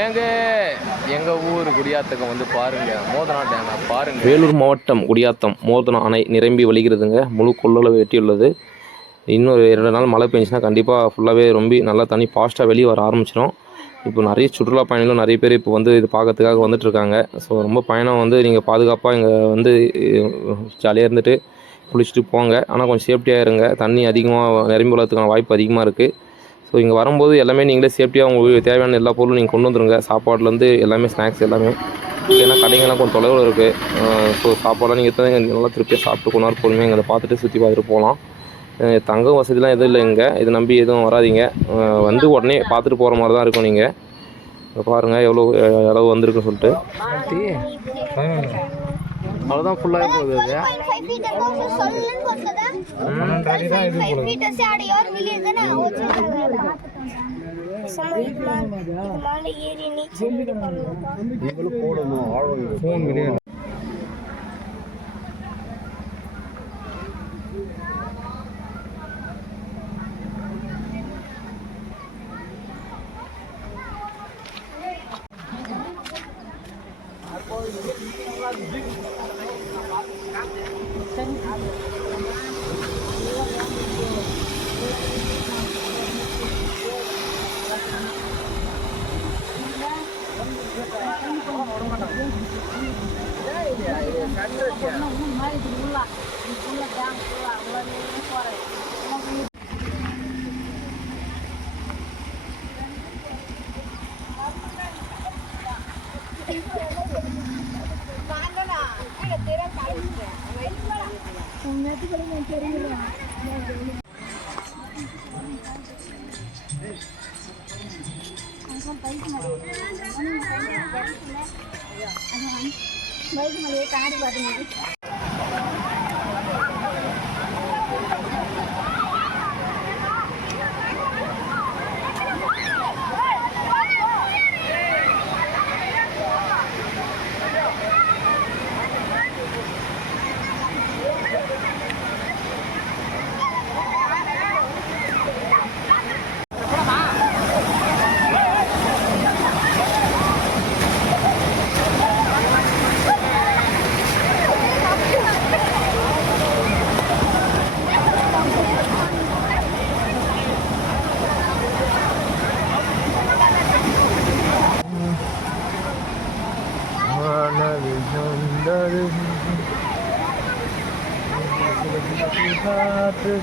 ஏங்க எங்கள் ஊர் குடியாத்தக்கம் வந்து பாருங்கள், மோதனா டேமை பாருங்கள். வேலூர் மாவட்டம் குடியாத்தம் மோதனா அணை நிரம்பி வழிகிறதுங்க. முழு கொள்ளளவு எட்டியுள்ளது. இன்னும் 2 நாள் மழை பெஞ்சுன்னா கண்டிப்பாக ஃபுல்லாகவே ரொம்ப நல்லா தண்ணி ஃபாஸ்ட்டாக வெளியே வர ஆரம்பிச்சிடும். இப்போ நிறைய சுற்றுலா பயணிகளும் நிறைய பேர் இப்போ வந்து இது பார்க்கறதுக்காக வந்துட்டுருக்காங்க. ஸோ ரொம்ப பயணம் வந்து நீங்கள் பாதுகாப்பாக இங்கே வந்து ஜாலியாக இருந்துட்டு குளிச்சுட்டு போங்க. ஆனால் கொஞ்சம் சேஃப்டியாக இருங்க. தண்ணி அதிகமாக நிரம்பி வளர்கிறதுக்கான வாய்ப்பு அதிகமாக இருக்குது. ஸோ இங்கே வரும்போது எல்லாமே நீங்களே சேஃப்டியாக உங்களுக்கு தேவையான எல்லா பொருளும் நீங்கள் கொண்டு வந்துருங்க. சாப்பாடுலேருந்து எல்லாமே ஸ்நாக்ஸ் எல்லாமே. ஏன்னா கடைங்கள்லாம் கொஞ்சம் தொலைவில் இருக்குது. ஸோ சாப்பாடெலாம் நீங்கள் தான் நல்லா திருப்தியாக சாப்பிட்டு கொண்டாரு பொறுமையாக இங்கே பார்த்துட்டு சுற்றி பார்த்துட்டு போகலாம். தங்கும் வசதிலாம் எதுவும் இல்லை இங்கே. இதை நம்பி எதுவும் வராதிங்க. வந்து உடனே பார்த்துட்டு போகிற மாதிரி தான் இருக்கும். நீங்கள் இங்கே பாருங்கள் எவ்வளோ அளவு வந்திருக்குன்னு சொல்லிட்டு. அவ்வளோதான் ஃபுல்லாகவே போகுது. அது